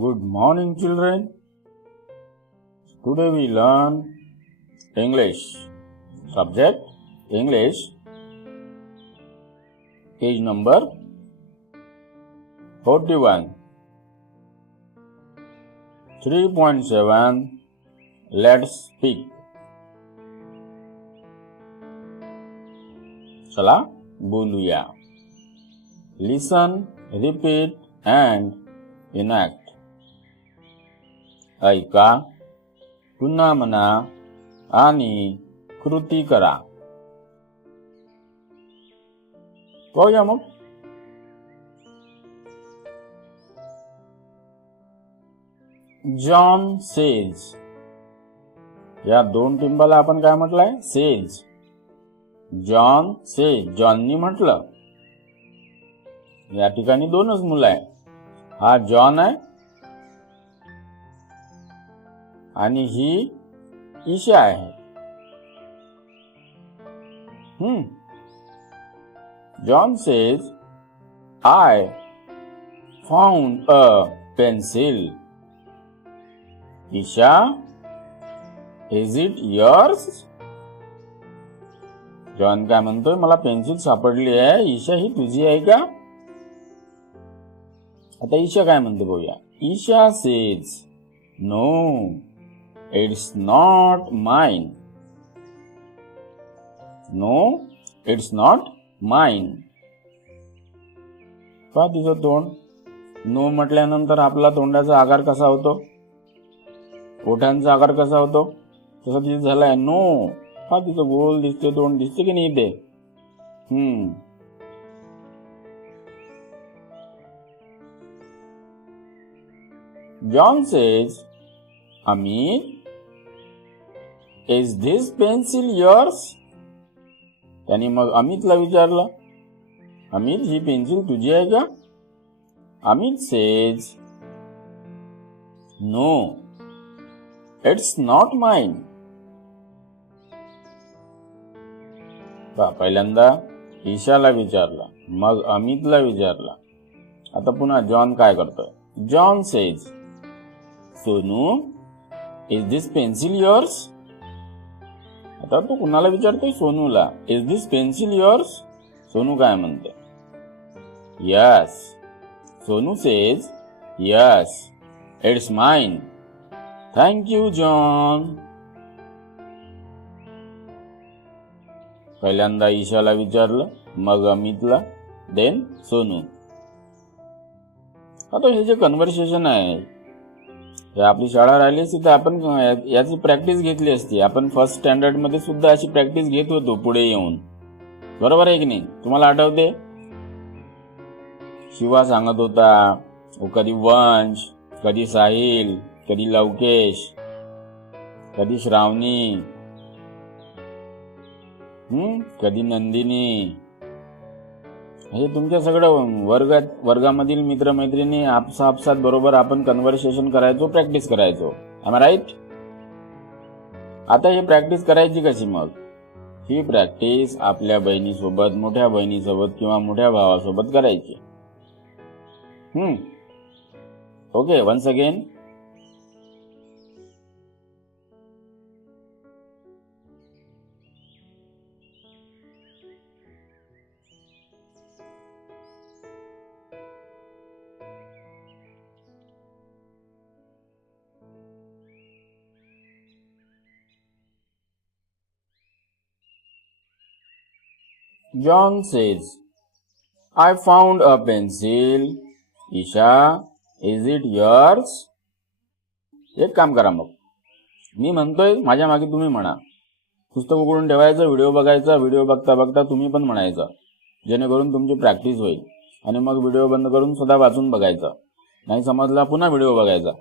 Good morning, children. Today we learn English. Subject English. Page number 41. 3.7. Let's speak. चला बोलूया. Listen, repeat and enact. ऐका, पुन्हा म्हणा आणि कृती करा. पाहूया मग. John says. या दोन टिंबाला आपण काय म्हटलंय? सेज. John says. जॉननी म्हटलं. या ठिकाणी दोनच मुलं आहे. हा जॉन आहे आणि ही ईशा आहे. John says, I found a pencil. Isha, is it yours? John काय म्हणतोय? मला पेन्सिल सापडली आहे. ईशा, ही तुझी आहे का? आता ईशा काय म्हणते बघूया. Isha says, no, it's not mine. No, it's not mine. पहा तिचं तोंड. नो म्हटल्यानंतर आपला तोंडाचा आकार कसा होतो? ओठांचा आकार कसा होतो? तसा तिथे झालाय नो. हा तिचं गोल दिसते, तोंड दिसते की नाही ते? John says, Amit, is this pencil yours? त्याने मग अमितला विचारलं, अमित, ही पेन्सिल तुझी आहे का? Amit says, no, it's not mine. पहिल्यांदा ईशाला विचारलं, मग अमितला विचारलं. आता पुन्हा जॉन काय करतोय? John says, Sonu, is this pencil yours? आता तो कुणाला विचारतोय? सोनूला. Is this pencil yours? Sonu काय म्हणते? Yes. Sonu says, yes, it's mine. Thank you John. पहिल्यांदा ईशाला विचारलं, मग अमितला, देन सोनू. आता हे जे कन्व्हर्सेशन आहे, हे आपली शाळा राहिली असती तर आपण याची प्रॅक्टिस घेतली असती. आपण फर्स्ट स्टँडर्ड मध्ये सुद्धा अशी प्रॅक्टिस घेत होतो पुढे येऊन. बरोबर आहे की नाही? तुम्हाला आठवते? शिवा सांगत होता, कधी वंश, कधी साहिल, कधी लवकेश, कधी श्रावणी, कधी नंदिनी. हे तुमच्या सगळं वर्गामधील मित्रमैत्रिणी आपसात बरोबर आपण कन्व्हर्सेशन करायचो, प्रॅक्टिस करायचो. Am I right? आता ही प्रॅक्टिस करायची कशी मग? ही प्रॅक्टिस आपल्या बहिणीसोबत, मोठ्या बहिणीसोबत किंवा मोठ्या भावासोबत करायची. Okay, once again. John says, I found a pencil. Isha, is it yours? एक काम करा मग. मी म्हणतोय, माझ्या मागे तुम्ही म्हणा. पुस्तक उघडून ठेवायचं, व्हिडिओ बघायचा, व्हिडिओ बघता बघता तुम्ही पण म्हणायचं, जेणेकरून तुमची प्रॅक्टिस होईल. आणि मग व्हिडिओ बंद करून स्वतः वाचून बघायचं. नाही समजला पुन्हा व्हिडिओ बघायचा.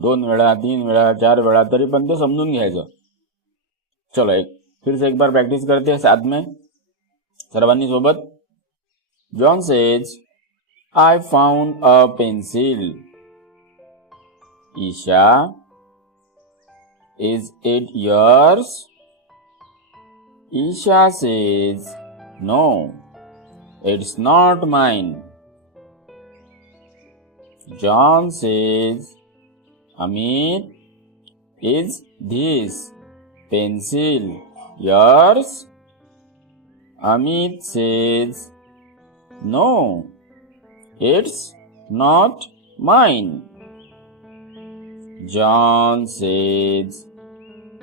2 वेळा, 3 वेळा, 4 वेळा, तरी पण ते समजून घ्यायचं. चलो, फिर से एक बार प्रॅक्टिस करते हैं साथ में, सर्वांनी सोबत. John says, I found a pencil. Isha, is it yours? Isha says, no, it's not mine. John says, Amit, is this pencil yours? Amit says, no, it's not mine. John says,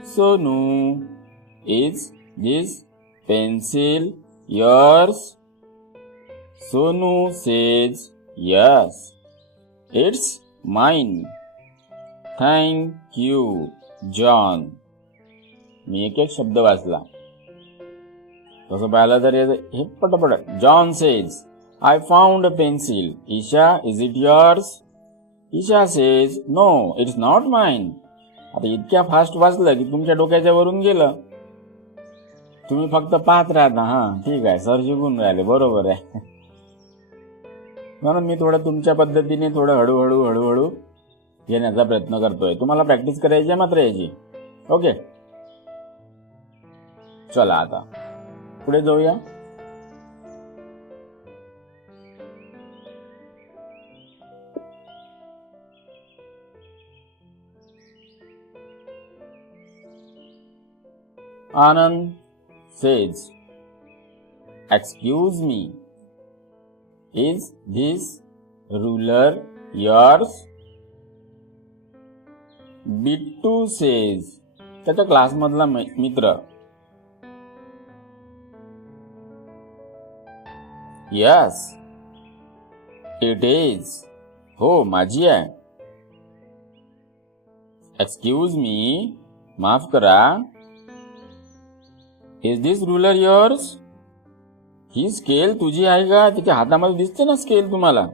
Sonu, is this pencil yours? Sonu says, yes, it's mine. Thank you, John. मी एक शब्द वाचला. तसं पाहिलं तर हे पटपट. John says, I found a pencil. Isha, is it yours? Isha says, no, it's not mine. आता इतक्या फास्ट वाचलं की तुमच्या डोक्याच्या वरून गेलं. तुम्ही फक्त पाहत राहता. हा ठीक आहे, सर शिकून राहिले, बरोबर आहे. म्हणून मी थोडं तुमच्या पद्धतीने थोडं हळूहळू घेण्याचा प्रयत्न करतोय. तुम्हाला प्रॅक्टिस करायची आहे मात्र याची. ओके, चला आता पुढे जाऊया. Anand says, excuse me, is this ruler yours? Bittu says, त्याच्या क्लासमधला मित्र, yes, it is. हो, माझी आहे. Excuse me, माफ करा. Is this ruler yours? He scale तुझी आहे का? तिच्या हातामध्ये दिसते ना स्केल तुम्हाला.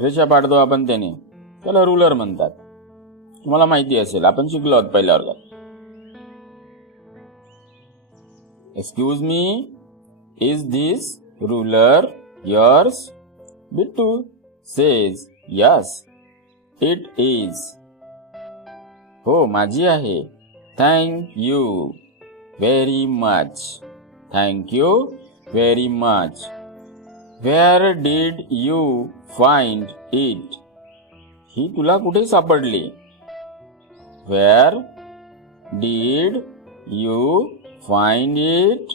रेषा पाडतो आपण त्याने, त्याला रुलर म्हणतात. तुम्हाला माहिती असेल, आपण शिकलो आहोत पहिल्या वर्गात. Excuse me, is this ruler yours? Bittu says, yes, it is. हो, माझी आहे. Thank you very much. Thank you very much. Where did you find it? ही तुला कुठे सापडली? Where did you find it?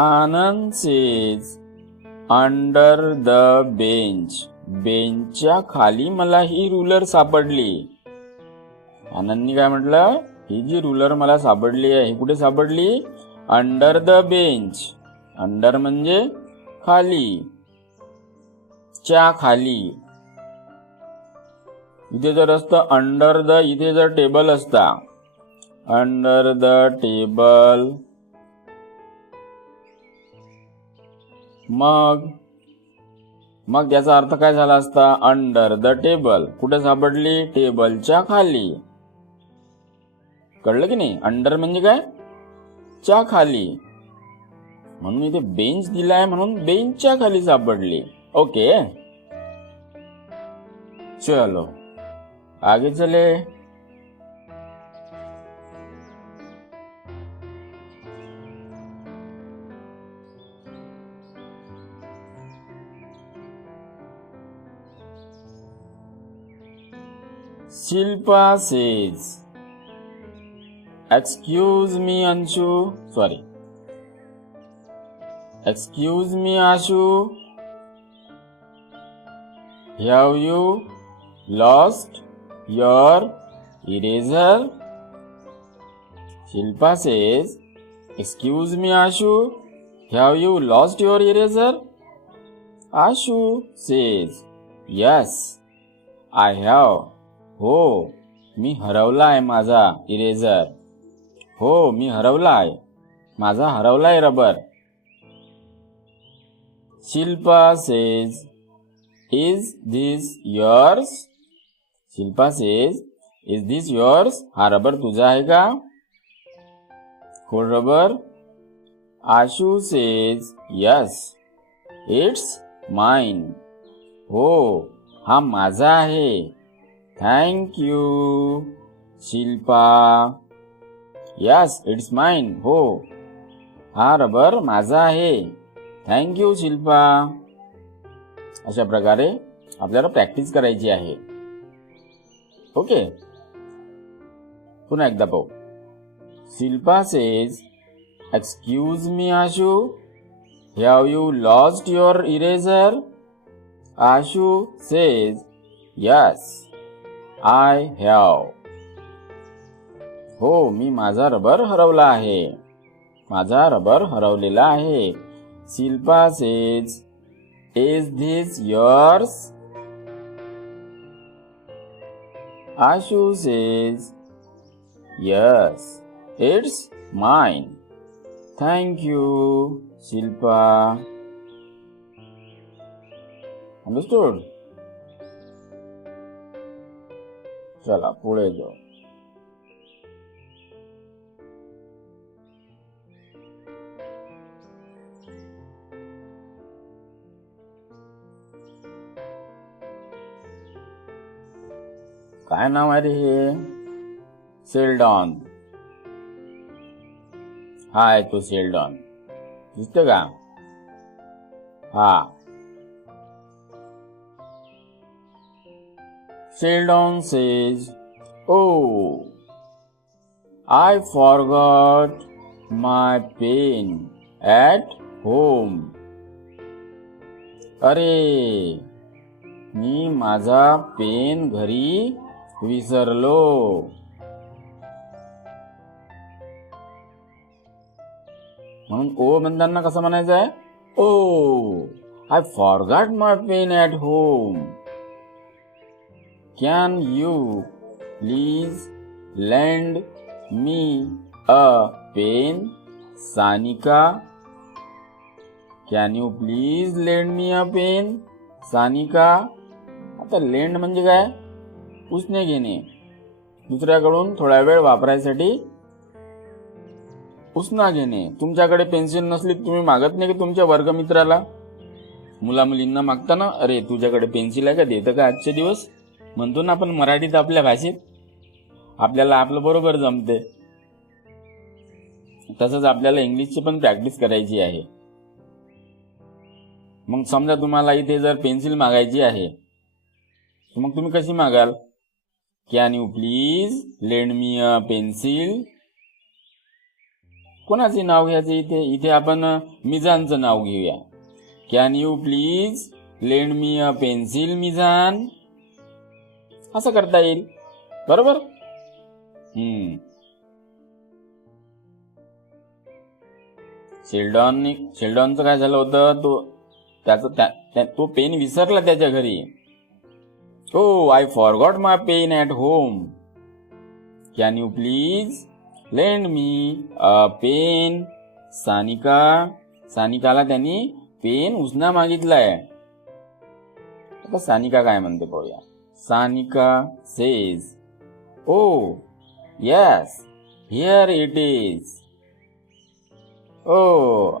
Anand says, under the bench. बेंचच्या खाली मला ही ruler सापडली. आनंदनी काय म्हटलं? ही जी रुलर मला सापडली आहे, ही कुठे सापडली? Under the bench. अंडर म्हणजे खाली, च्या खाली. इथे जर असतं अंडर द, इथे जर टेबल असता, अंडर द टेबल, मग याचा अर्थ काय झाला असता? Under the table. कुठे सापडली? टेबलच्या खाली. कळलं की नाही? अंडर म्हणजे काय? च्या खाली. म्हणून इथे बेंच दिलाय, म्हणून बेंचच्या खाली सापडली. ओके, चलो आगे चले. Shilpa says, excuse me Anshu, sorry, excuse me Ashu, have you lost your eraser? Shilpa says, excuse me Ashu, have you lost your eraser? Ashu says, yes, I have. हो, मी हरवलाय माझा इरेझर. हो, मी हरवलाय, माझा हरवलाय rubber. Shilpa says, is this yours? Shilpa says, is this yours? हा रबर तुझा आहे का? कोण rubber? Ashu says, yes, it's mine. हो, हा माझा आहे. Thank you, Shilpa. Yes, it's mine. हो, हा रबर माझा आहे. Thank you, Shilpa. अशा प्रकारे आपल्याला प्रॅक्टिस करायची आहे. ओके, पुन्हा एकदा पाहू. Shilpa says, excuse me Ashu, have you lost your eraser? Ashu says, yes I have. हो, मी माझा रबर हरवला आहे. माझा रबर हरवलेला आहे. Shilpa says, is this yours? Ashu says, yes, it's mine. Thank you, Shilpa. Understood? चला पुढे जाऊ. काय नाव आहे रे हे? सेल्डॉन. हा आहे तो सेल्डॉन. दिसतं का? हा. सेल्डॉन says, oh, I forgot my pen at home. अरे, मी माझा पेन घरी विसरलो. म्हणून ओ म्हणताना कसं म्हणायचं आहे? Oh, I forgot my pen at home. Can you please lend me a pen, Sanika? Can you please lend me a pen, Sanika? आता लेंड म्हणजे काय? उसने घेणे, दुसऱ्याकडून थोडा वेळ वापरायसाठी उसना घेणे. तुमच्याकडे पेन्सिल नसली तुम्ही मागत नाही की तुमच्या वर्गमित्राला? मुला मुलींना मागताना, अरे तुझ्याकडे पेन्सिल आहे का, देतं का आजचे दिवस? म्हणतो ना आपण मराठीत आपल्या भाषेत. आपल्याला आपलं बरोबर जमते. तसंच आपल्याला इंग्लिशची पण प्रॅक्टिस करायची आहे. मग समजा तुम्हाला इथे जर पेन्सिल मागायची आहे, मग तुम्ही कशी मागाल? Can you please lend me a pencil? कोणाचे नाव घ्यायचं इथे? इथे आपण मिजानचं नाव घेऊया. Can you please lend me a pencil, Mijan? असं करता येईल, बरोबर? शेल्डॉनचं काय झालं होतं? तो पेन विसरला त्याच्या घरी. Oh, I forgot my pen at home. Can you please lend me a pen, Sanika? सानिकाला त्यांनी पेन उसना मागितलाय. आता सानिका काय म्हणते पाहूया. Sanika says, oh, yes, here it is. Oh,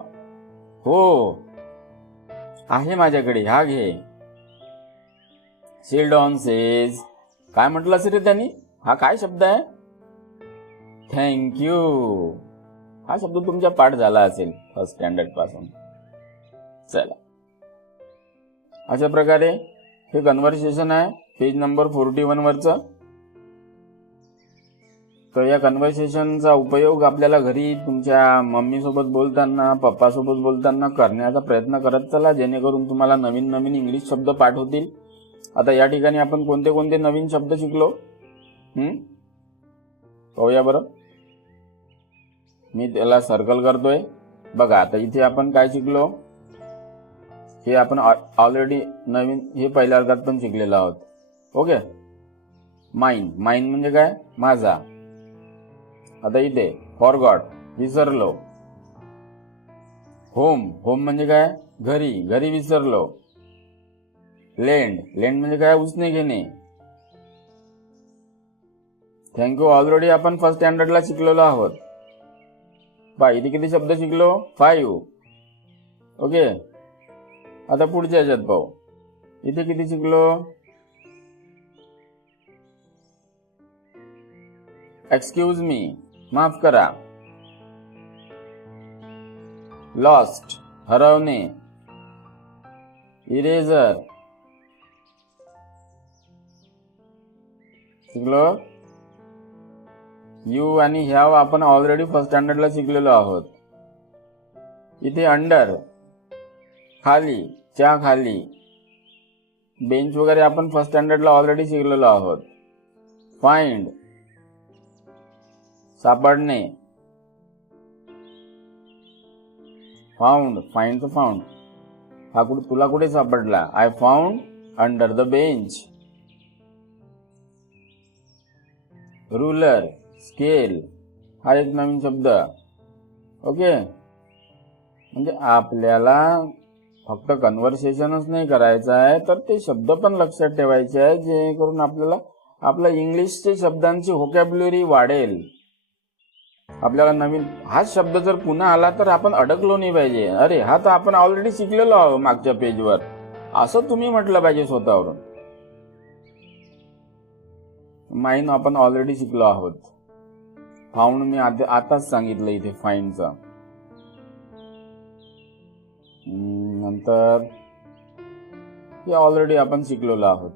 हो, आहे माझ्याकडे, हा घे. सेल्डॉन सेज, काय म्हटलं असेल रे त्यांनी? हा काय शब्द आहे? थँक्यू. हा शब्द तुमच्या पाठ झाला असेल फर्स्ट स्टँडर्ड पासून. चला, अशा प्रकारे हे कन्व्हर्सेशन आहे पेज नंबर 41 वरचं. तर या कन्व्हर्सेशनचा उपयोग आपल्याला घरी तुमच्या मम्मी सोबत बोलताना, पप्पा सोबत बोलताना करण्याचा प्रयत्न करत चला, जेणेकरून तुम्हाला नवीन नवीन इंग्लिश शब्द पाठ होतील. आता या ठिकाणी आपण कोणते कोणते नवीन शब्द शिकलो पाहूया बरं. मी त्याला सर्कल करतोय. बघा, आता इथे आपण काय शिकलो? हे आपण ऑलरेडी नवीन हे पहिल्या वर्गात पण शिकलेलो आहोत. ओके. माइन, माइन म्हणजे काय? माझा. आता इथे फॉरगॉट, विसरलो. होम, होम म्हणजे काय? घरी, घरी विसरलो. लेंड, लेंड म्हणजे काय? उसने घेणे. थँक्यू ऑलरेडी आपण फर्स्ट स्टँडर्डला शिकलेलो आहोत. इथे किती शब्द शिकलो? 5. ओके. आता पुढच्या ह्याच्यात पाहू. इथे किती शिकलो? एक्सक्यूज मी, माफ करा. लॉस्ट, हरवणे. इरेजर, शिकलो. यू आणि ह्याव आपण ऑलरेडी फर्स्ट स्टँडर्डला शिकलेलो आहोत. इथे अंडर, खाली, च्या खाली, बेंच वगैरे आपण फर्स्ट स्टँडर्डला ऑलरेडी शिकलेलो आहोत. फाइंड, सापडणे. Found, find found. हा तुला कुठे सापडला? I found under the bench. Ruler, scale, हा एक नवीन शब्द. ओके, म्हणजे आपल्याला फक्त कन्व्हर्सेशनच नाही करायचं आहे, तर ते शब्द पण लक्षात ठेवायचे आहे, जेणेकरून आपल्याला आपल्या इंग्लिशचे शब्दांची व्होकॅब्युलरी वाढेल. आपल्याला नवीन हाच शब्द जर पुन्हा आला तर आपण अडकलो नाही पाहिजे. अरे हा तर आपण ऑलरेडी शिकलेलो आहोत मागच्या पेजवर, असं तुम्ही म्हटलं पाहिजे स्वतःवरून. माईन आपण ऑलरेडी शिकलो आहोत. फाउंड मी आताच सांगितलं इथे फाइंडचं. नंतर हे ऑलरेडी आपण शिकलेलो आहोत.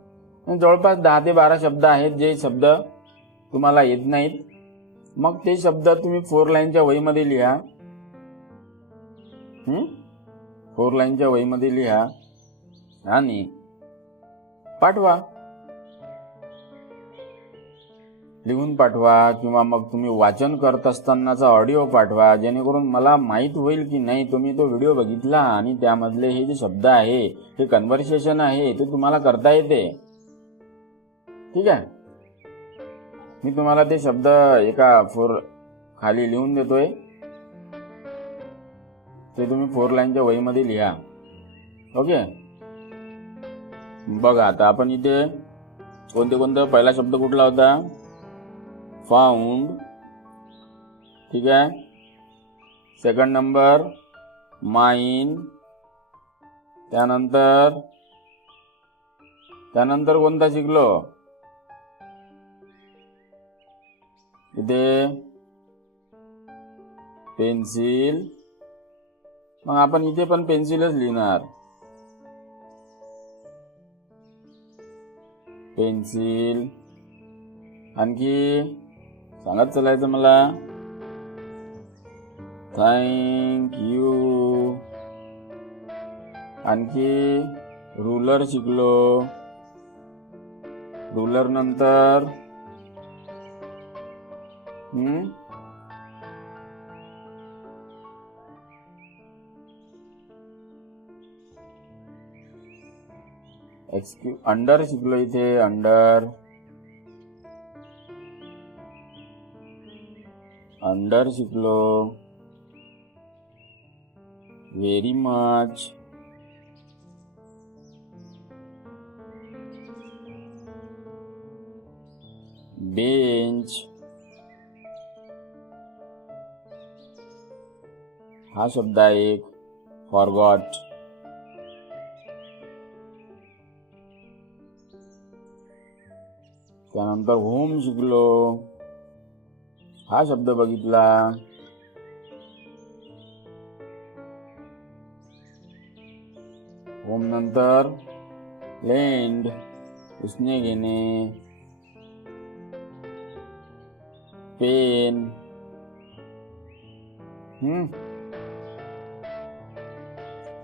जवळपास 10 ते 12 शब्द आहेत जे शब्द तुम्हाला येत नाहीत. मग ते शब्द तुम्ही 4 लाईनच्या वहीमध्ये लिहा. 4 लाईनच्या वहीमध्ये लिहा आणि पाठवा. लिहून पाठवा किंवा मग तुम्ही वाचन करत असतानाचा ऑडिओ पाठवा, जेणेकरून मला माहीत होईल की नाही तुम्ही तो व्हिडिओ बघितला आणि त्यामधले हे जे शब्द आहे, हे कन्व्हर्सेशन आहे, ते तुम्हाला करता येते. ठीक आहे. मी तुम्हाला ते शब्द एका 4 खाली लिहून देतोय, ते तुम्ही 4 लाईनच्या वहीमध्ये लिहा. ओके, बघा आता आपण इथे कोणते पहिला शब्द कुठला होता? फाउंड. ठीक आहे. Second number mine. त्यानंतर कोणता शिकलो? इथे पेन्सिल. मग आपण इथे पण पेन्सिलच लिहिणार. पेन्सिल. आणखी सांगत चालायचं मला. Thank you. आणखी रुलर शिकलो. रुलर नंतर अंडर शिकलो. इथे अंडर शिकलो. Very much. बेंच. हा शब्द आहे एक. फॉरगॉट. त्यानंतर होम शिकलो. हा शब्द बघितला. होम नंतर लेंड, उसने घेणे. पेन.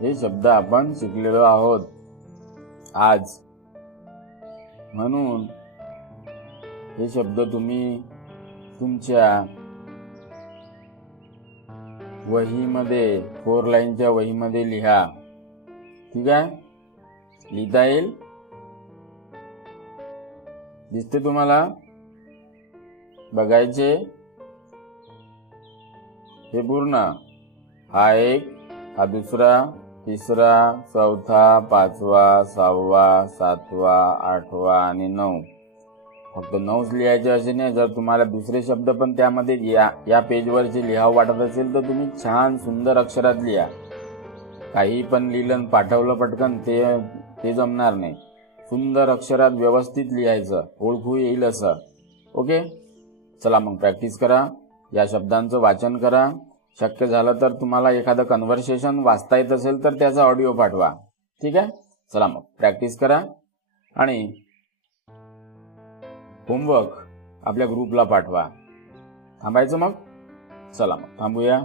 हे शब्द आपण शिकलेलो आहोत आज. म्हणून हे शब्द तुम्ही तुमच्या वहीमध्ये 4 लाईनच्या वहीमध्ये लिहा. ठीक आहे. लिहिता येईल? दिसते तुम्हाला? बघायचे हे पूर्ण. हा एक, हा दुसरा, तिसरा, चौथा, 5वा, 6वा, 7वा, 8वा आणि 9. फक्त 9च लिहायचे असे नाही. जर तुम्हाला दुसरे शब्द पण त्यामध्ये या पेजवरचे लिहावं वाटत असेल तर तुम्ही छान सुंदर अक्षरात लिहा. काही पण लिहिलं पाठवलं पटकन ते जमणार नाही. सुंदर अक्षरात व्यवस्थित लिहायचं, ओळखू येईल असं. ओके, चला मग प्रॅक्टिस करा. या शब्दांचं वाचन करा. शक्य झालं तर तुम्हाला एखादं कन्व्हर्सेशन वाचता येत असेल तर त्याचा ऑडिओ पाठवा. ठीक आहे. चला मग प्रॅक्टिस करा आणि होमवर्क आपल्या ग्रुपला पाठवा. थांबायचं मग? चला मग थांबूया.